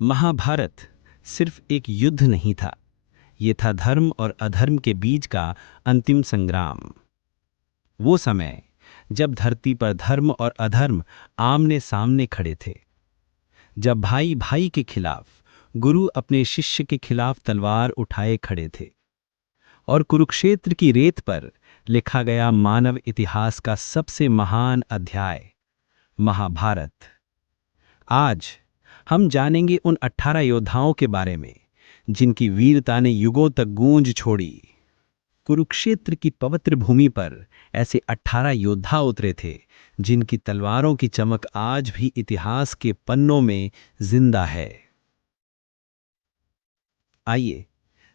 महाभारत सिर्फ एक युद्ध नहीं था, ये था धर्म और अधर्म के बीच का अंतिम संग्राम। वो समय जब धरती पर धर्म और अधर्म आमने सामने खड़े थे, जब भाई भाई के खिलाफ, गुरु अपने शिष्य के खिलाफ तलवार उठाए खड़े थे और कुरुक्षेत्र की रेत पर लिखा गया मानव इतिहास का सबसे महान अध्याय महाभारत। आज हम जानेंगे उन 18 योद्धाओं के बारे में जिनकी वीरता ने युगों तक गूंज छोड़ी। कुरुक्षेत्र की पवित्र भूमि पर ऐसे 18 योद्धा उतरे थे जिनकी तलवारों की चमक आज भी इतिहास के पन्नों में जिंदा है। आइए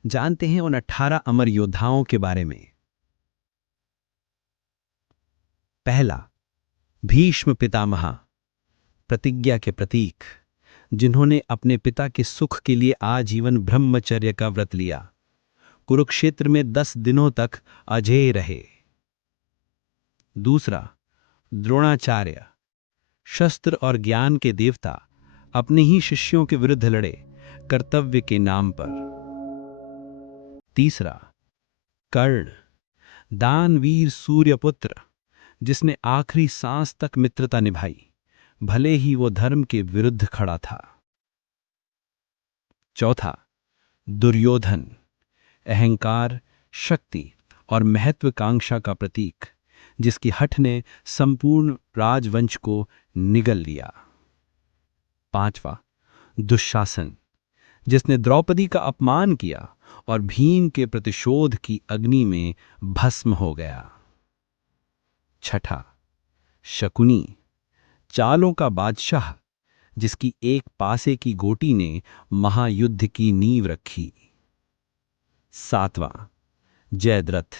जानते हैं उन 18 अमर योद्धाओं के बारे में। पहला, भीष्म पितामह, प्रतिज्ञा के प्रतीक, जिन्होंने अपने पिता के सुख के लिए आजीवन ब्रह्मचर्य का व्रत लिया, कुरुक्षेत्र में 10 दिनों तक अजेय रहे। दूसरा, द्रोणाचार्य, शस्त्र और ज्ञान के देवता, अपने ही शिष्यों के विरुद्ध लड़े कर्तव्य के नाम पर। तीसरा, कर्ण, दानवीर सूर्यपुत्र, जिसने आखिरी सांस तक मित्रता निभाई, भले ही वो धर्म के विरुद्ध खड़ा था। चौथा, दुर्योधन, अहंकार, शक्ति और महत्वाकांक्षा का प्रतीक, जिसकी हठ ने संपूर्ण राजवंश को निगल लिया। पांचवा, दुशासन, जिसने द्रौपदी का अपमान किया और भीम के प्रतिशोध की अग्नि में भस्म हो गया। छठा, शकुनी, चालों का बादशाह, जिसकी एक पासे की गोटी ने महायुद्ध की नींव रखी। सातवां, जयद्रथ,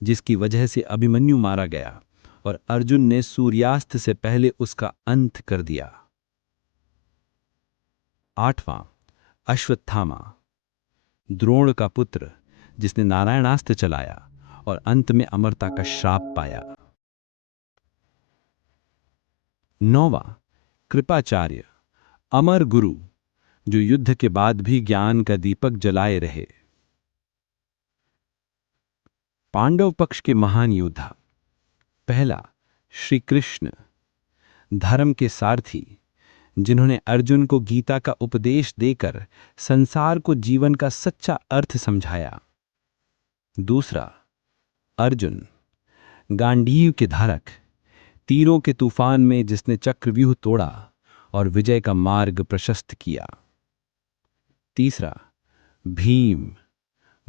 जिसकी वजह से अभिमन्यु मारा गया और अर्जुन ने सूर्यास्त से पहले उसका अंत कर दिया। आठवां, अश्वत्थामा, द्रोण का पुत्र, जिसने नारायणास्त्र चलाया और अंत में अमरता का श्राप पाया। नौवां, कृपाचार्य, अमर गुरु, जो युद्ध के बाद भी ज्ञान का दीपक जलाए रहे। पांडव पक्ष के महान योद्धा। पहला, श्री कृष्ण, धर्म के सारथी, जिन्होंने अर्जुन को गीता का उपदेश देकर संसार को जीवन का सच्चा अर्थ समझाया। दूसरा, अर्जुन, गांडीव के धारक, तीरों के तूफान में जिसने चक्रव्यूह तोड़ा और विजय का मार्ग प्रशस्त किया। तीसरा, भीम,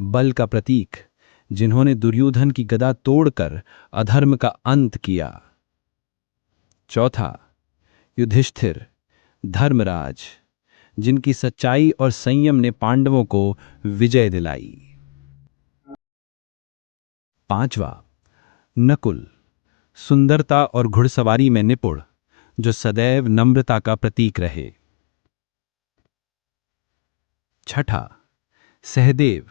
बल का प्रतीक, जिन्होंने दुर्योधन की गदा तोड़कर अधर्म का अंत किया। चौथा, युधिष्ठिर, धर्मराज, जिनकी सच्चाई और संयम ने पांडवों को विजय दिलाई। पांचवा, नकुल, सुंदरता और घुड़सवारी में निपुण, जो सदैव नम्रता का प्रतीक रहे। छठा, सहदेव,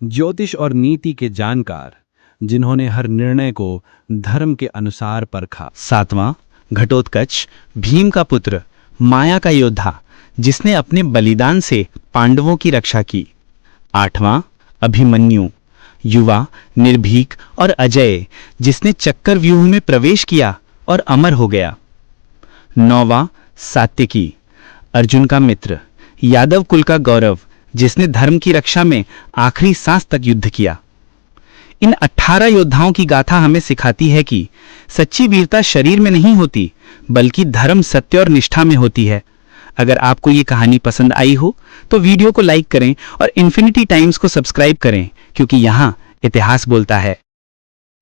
ज्योतिष और नीति के जानकार, जिन्होंने हर निर्णय को धर्म के अनुसार परखा। सातवां, घटोत्कच, भीम का पुत्र, माया का योद्धा, जिसने अपने बलिदान से पांडवों की रक्षा की। आठवां, अभिमन्यु, युवा, निर्भीक और अजय, जिसने चक्रव्यूह में प्रवेश किया और अमर हो गया। नौवां, सात्यकी, अर्जुन का मित्र, यादव कुल का गौरव, जिसने धर्म की रक्षा में आखिरी सांस तक युद्ध किया। इन 18 योद्धाओं की गाथा हमें सिखाती है कि सच्ची वीरता शरीर में नहीं होती, बल्कि धर्म, सत्य और निष्ठा में होती है। अगर आपको ये कहानी पसंद आई हो तो वीडियो को लाइक करें और इन्फिनिटी टाइम्स को सब्सक्राइब करें, क्योंकि यहाँ इतिहास बोलता है।